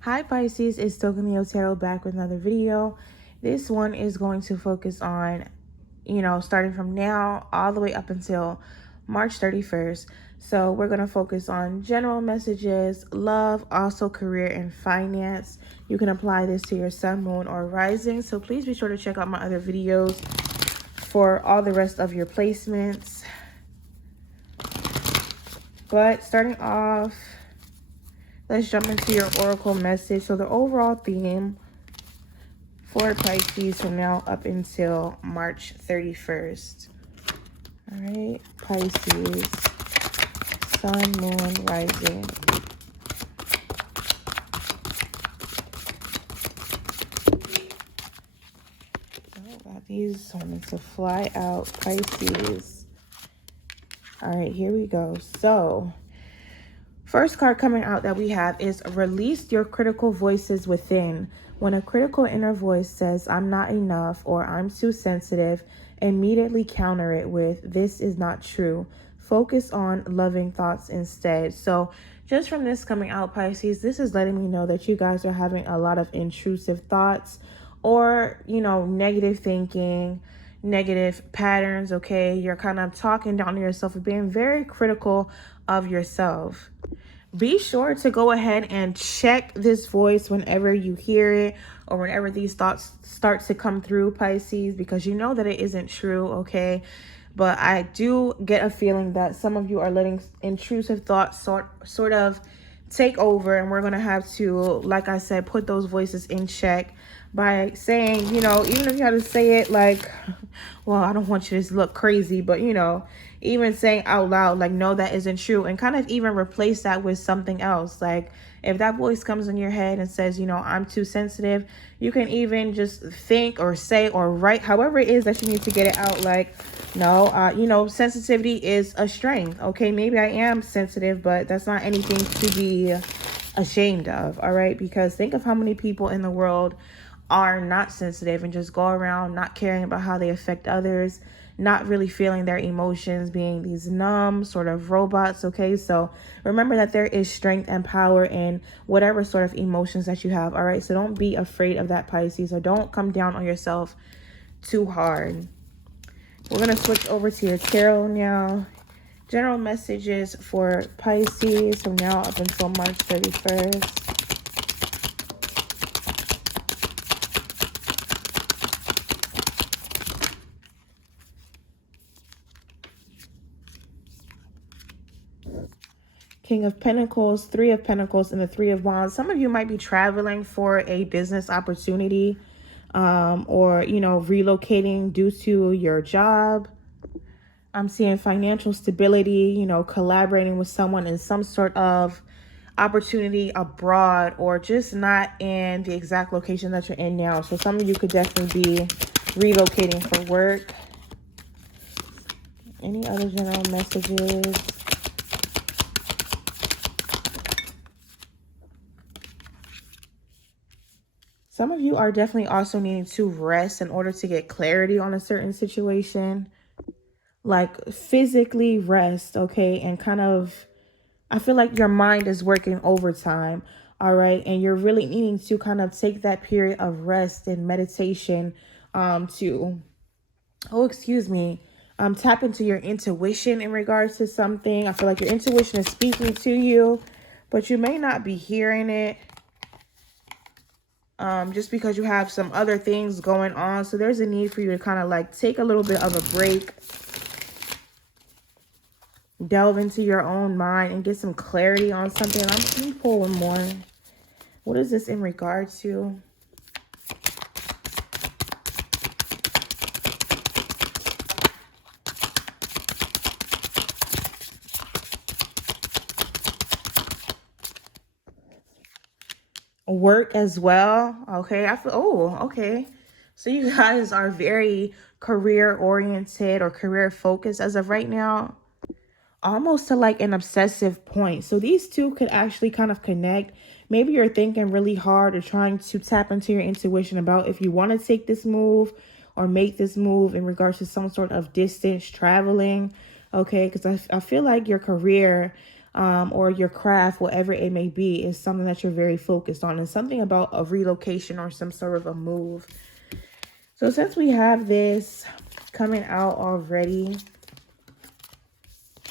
Hi Pisces, it's 𝙧𝙚𝙖𝙙𝙨 back with another video. This one is going to focus on, starting from now all the way up until March 31st. So we're going to focus on general messages, love, also career and finance. You can apply this to your sun, moon, or rising. So please be sure to check out my other videos for all the rest of your placements. But starting off, let's jump into your oracle message. So the overall theme for Pisces from now up until March 31st. All right, Pisces, sun, moon, rising. Oh, got these wanting to fly out, Pisces. All right, here we go. So first card coming out that we have is release your critical voices within. When a critical inner voice says, I'm not enough or I'm too sensitive, immediately counter it with, this is not true. Focus on loving thoughts instead. So just from this coming out, Pisces, this is letting me know that you guys are having a lot of intrusive thoughts or, negative thinking, negative patterns, okay? You're kind of talking down to yourself and being very critical of yourself. Be sure to go ahead and check this voice whenever you hear it or whenever these thoughts start to come through, Pisces, because you know that it isn't true, okay? But I do get a feeling that some of you are letting intrusive thoughts sort of take over, and we're going to have to, like I said, put those voices in check by saying, even if you had to say it like, well, I don't want you to look crazy, but, even saying out loud, like, no, that isn't true, and kind of even replace that with something else. Like, if that voice comes in your head and says, I'm too sensitive, you can even just think or say or write, however it is that you need to get it out. Like, no, sensitivity is a strength. Okay, maybe I am sensitive, but that's not anything to be ashamed of. All right, because think of how many people in the world are not sensitive and just go around not caring about how they affect others, not really feeling their emotions, being these numb sort of robots. Okay, so remember that there is strength and power in whatever sort of emotions that you have. All right, so don't be afraid of that, Pisces, or don't come down on yourself too hard. We're going to switch over to your tarot now. General messages for Pisces from now up until March 31st. King of Pentacles, Three of Pentacles, and the Three of Wands. Some of you might be traveling for a business opportunity, or, relocating due to your job. I'm seeing financial stability, collaborating with someone in some sort of opportunity abroad, or just not in the exact location that you're in now. So some of you could definitely be relocating for work. Any other general messages? Some of you are definitely also needing to rest in order to get clarity on a certain situation. Like physically rest, okay? And kind of, I feel like your mind is working overtime, all right? And you're really needing to kind of take that period of rest and meditation to, tap into your intuition in regards to something. I feel like your intuition is speaking to you, but you may not be hearing it. Just because you have some other things going on. So there's a need for you to kind of like take a little bit of a break, delve into your own mind and get some clarity on something. I'm going to pull one more. What is this in regard to? Work as well. Okay, I feel, okay. So you guys are very career oriented or career focused as of right now, almost to like an obsessive point. So these two could actually kind of connect. Maybe you're thinking really hard or trying to tap into your intuition about if you want to take this move or make this move in regards to some sort of distance traveling. Okay, because I feel like your career or your craft, whatever it may be, is something that you're very focused on, and something about a relocation or some sort of a move. So since we have this coming out already,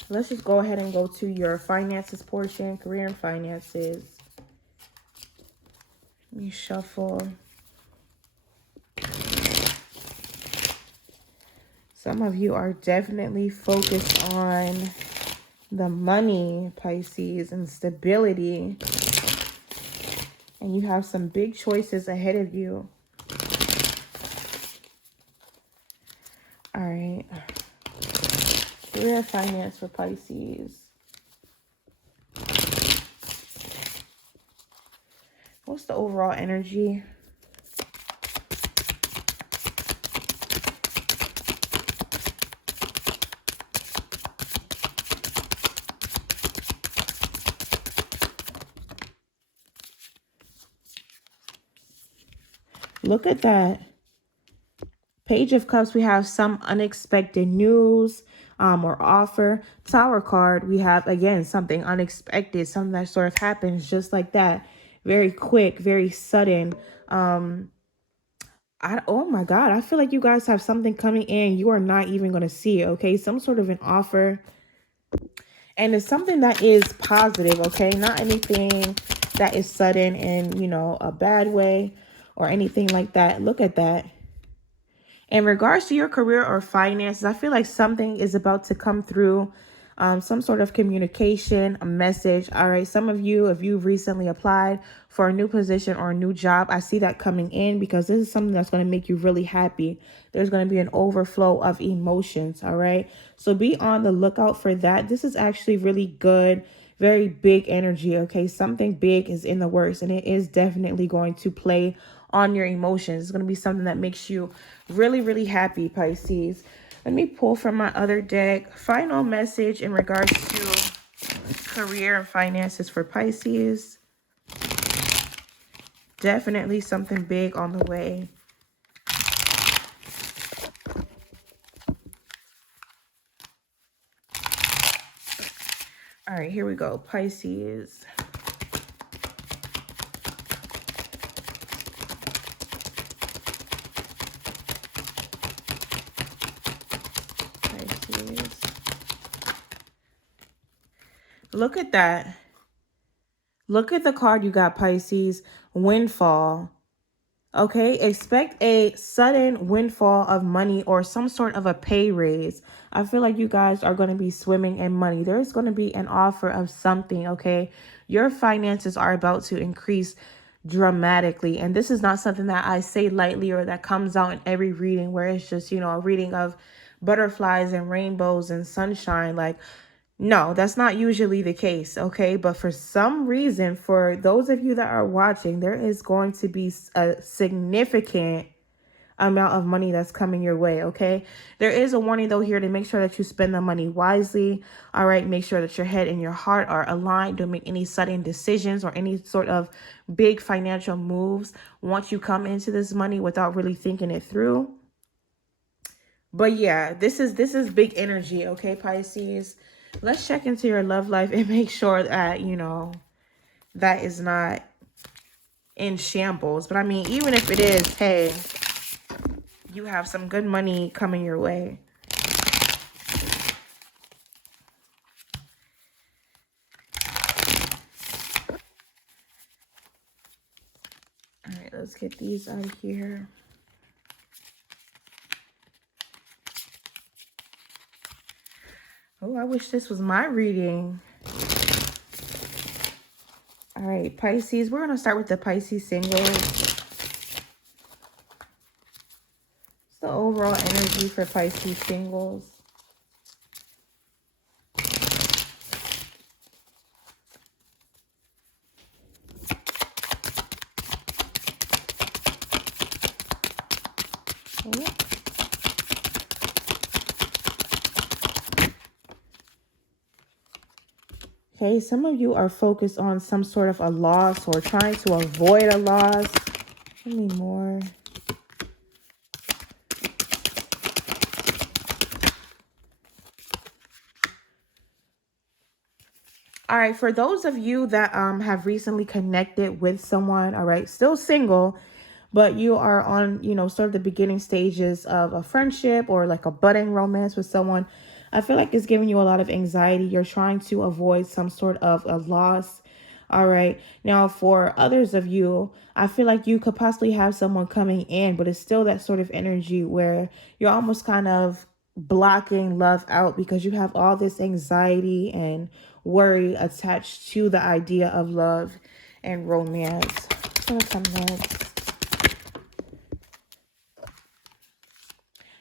let's just go ahead and go to your finances portion, career and finances. Let me shuffle. Some of you are definitely focused on the money, Pisces, and stability. And you have some big choices ahead of you. All right. Career finance for Pisces. What's the overall energy? Look at that. Page of Cups, we have some unexpected news or offer. Tower card, we have, again, something unexpected, something that sort of happens just like that. Very quick, very sudden. Oh my God, I feel like you guys have something coming in. You are not even going to see it, okay? Some sort of an offer. And it's something that is positive, okay? Not anything that is sudden in, you know, a bad way or anything like that. Look at that. In regards to your career or finances, I feel like something is about to come through, some sort of communication, a message. All right. Some of you, if you've recently applied for a new position or a new job, I see that coming in because this is something that's going to make you really happy. There's going to be an overflow of emotions. All right. So be on the lookout for that. This is actually really good. Very big energy. Okay. Something big is in the works, and it is definitely going to play on your emotions. It's going to be something that makes you really, really happy, Pisces. Let me pull from my other deck. Final message in regards to career and finances for Pisces. Definitely something big on the way. All right, here we go, Pisces. Look at that. Look at the card you got, Pisces. Windfall. Okay, expect a sudden windfall of money or some sort of a pay raise. I feel like you guys are going to be swimming in money. There's going to be an offer of something, okay? Your finances are about to increase dramatically. And this is not something that I say lightly or that comes out in every reading where it's just, you know, a reading of butterflies and rainbows and sunshine. Like, no, that's not usually the case, okay? But for some reason, for those of you that are watching, there is going to be a significant amount of money that's coming your way, okay? There is a warning, though, here to make sure that you spend the money wisely, all right? Make sure that your head and your heart are aligned. Don't make any sudden decisions or any sort of big financial moves once you come into this money without really thinking it through. But yeah, this is big energy, okay, Pisces? Let's check into your love life and make sure that, you know, that is not in shambles. But I mean, even if it is, hey, you have some good money coming your way. All right, let's get these out of here. Oh, I wish this was my reading. All right, Pisces. We're going to start with the Pisces singles. What's the overall energy for Pisces singles? Okay, some of you are focused on some sort of a loss or trying to avoid a loss. Give me more. All right, for those of you that have recently connected with someone, all right, still single, but you are on, sort of the beginning stages of a friendship or like a budding romance with someone, I feel like it's giving you a lot of anxiety. You're trying to avoid some sort of a loss. All right. Now, for others of you, I feel like you could possibly have someone coming in, but it's still that sort of energy where you're almost kind of blocking love out because you have all this anxiety and worry attached to the idea of love and romance. What's gonna come next?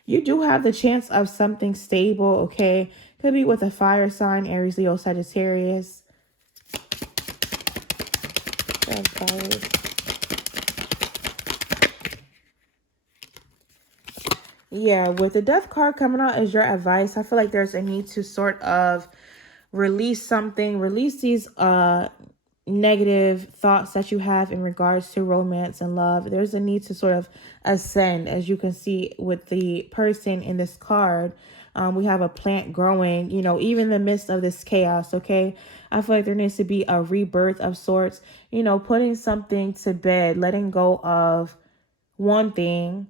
You do have the chance of something stable, okay? Could be with a fire sign, Aries, Leo, Sagittarius. Yeah, with the Death card coming out as your advice, I feel like there's a need to sort of release something, release these negative thoughts that you have in regards to romance and love. There's a need to sort of ascend, as you can see with the person in this card. We have a plant growing, even in the midst of this chaos, okay? I feel like there needs to be a rebirth of sorts, putting something to bed, letting go of one thing,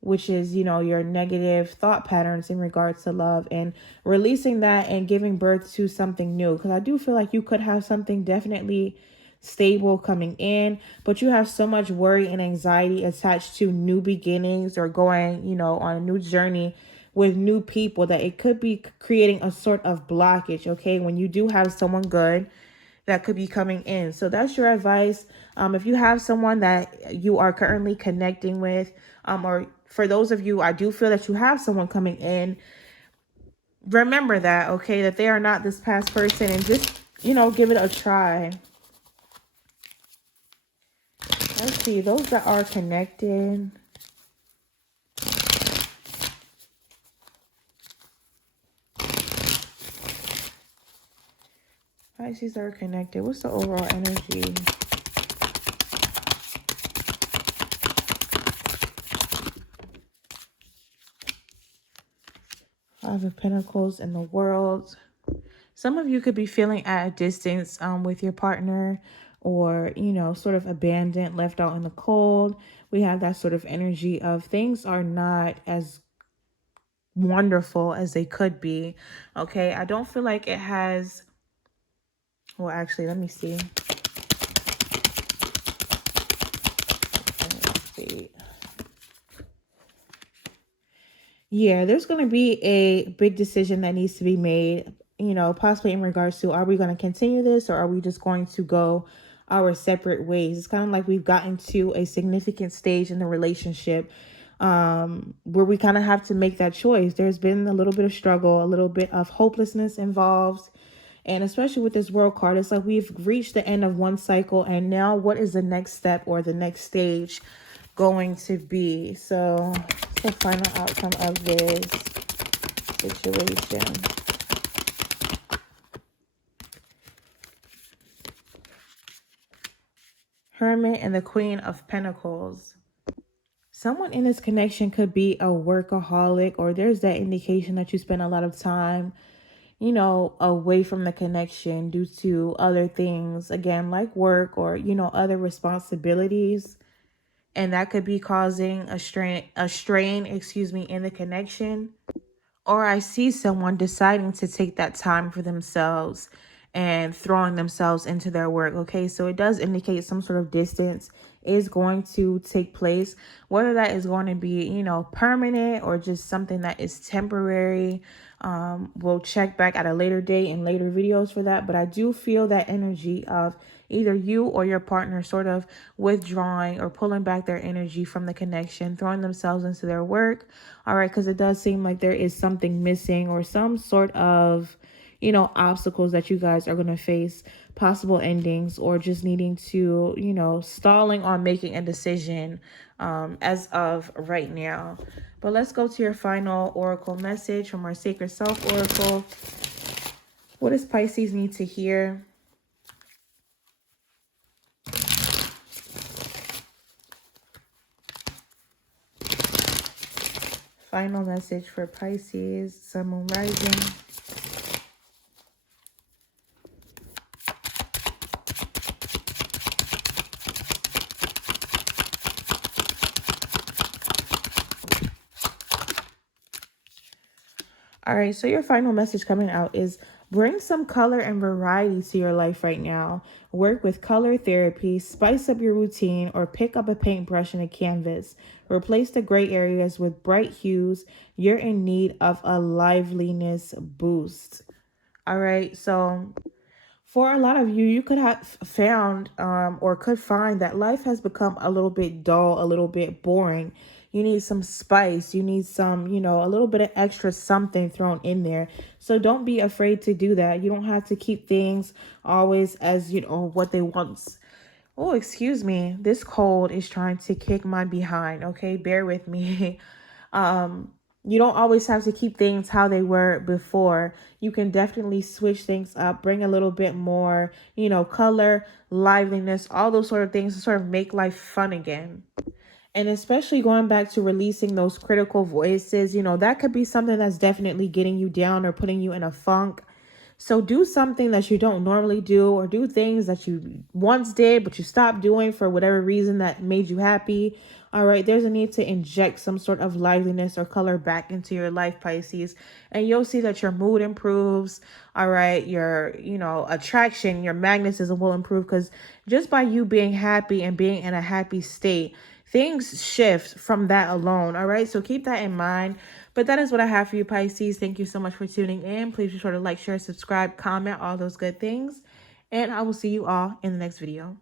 which is, your negative thought patterns in regards to love, and releasing that and giving birth to something new. Because I do feel like you could have something definitely stable coming in, but you have so much worry and anxiety attached to new beginnings or going, on a new journey with new people that it could be creating a sort of blockage, okay? When you do have someone good that could be coming in. So that's your advice. If you have someone that you are currently connecting with, or for those of you, I do feel that you have someone coming in, remember that, okay, that they are not this past person, and just, give it a try. Let's see, those that are connected. Pisces are connected. What's the overall energy? Five of Pentacles in the World. Some of you could be feeling at a distance with your partner, or, sort of abandoned, left out in the cold. We have that sort of energy of things are not as wonderful as they could be. Okay, I don't feel like it has, well, actually, let me see. Let's see. Yeah, there's going to be a big decision that needs to be made, possibly in regards to, are we going to continue this, or are we just going to go our separate ways? It's kind of like we've gotten to a significant stage in the relationship where we kind of have to make that choice. There's been a little bit of struggle, a little bit of hopelessness involved. And especially with this World card, it's like we've reached the end of one cycle, and now what is the next step or the next stage going to be? So the final outcome of this situation. Hermit and the Queen of Pentacles. Someone in this connection could be a workaholic, or there's that indication that you spend a lot of time, away from the connection due to other things, again, like work or, other responsibilities. And that could be causing a strain, in the connection. Or I see someone deciding to take that time for themselves and throwing themselves into their work. Okay, so it does indicate some sort of distance is going to take place, whether that is going to be, permanent or just something that is temporary. We'll check back at a later date in later videos for that. But I do feel that energy of either you or your partner sort of withdrawing or pulling back their energy from the connection, throwing themselves into their work. All right, because it does seem like there is something missing, or some sort of, obstacles that you guys are going to face, possible endings, or just needing to, stalling on making a decision as of right now. But let's go to your final oracle message from our Sacred Self Oracle. What does Pisces need to hear? Final message for Pisces, Sun, Moon, Rising. All right, so your final message coming out is bring some color and variety to your life right now. Work with color therapy, spice up your routine, or pick up a paintbrush and a canvas. Replace the gray areas with bright hues. You're in need of a liveliness boost. All right, so for a lot of you, you could have found or could find that life has become a little bit dull, a little bit boring. You need some spice. You need some, a little bit of extra something thrown in there. So don't be afraid to do that. You don't have to keep things always as, what they once. Oh, excuse me. This cold is trying to kick my behind. Okay, bear with me. You don't always have to keep things how they were before. You can definitely switch things up, bring a little bit more, color, liveliness, all those sort of things to sort of make life fun again. And especially going back to releasing those critical voices, that could be something that's definitely getting you down or putting you in a funk. So do something that you don't normally do, or do things that you once did, but you stopped doing for whatever reason that made you happy. All right, there's a need to inject some sort of liveliness or color back into your life, Pisces, and you'll see that your mood improves. All right, your, attraction, your magnetism will improve, because just by you being happy and being in a happy state, things shift from that alone. All right, so keep that in mind. But that is what I have for you, Pisces. Thank you so much for tuning in. Please be sure to like, share, subscribe, comment, all those good things. And I will see you all in the next video.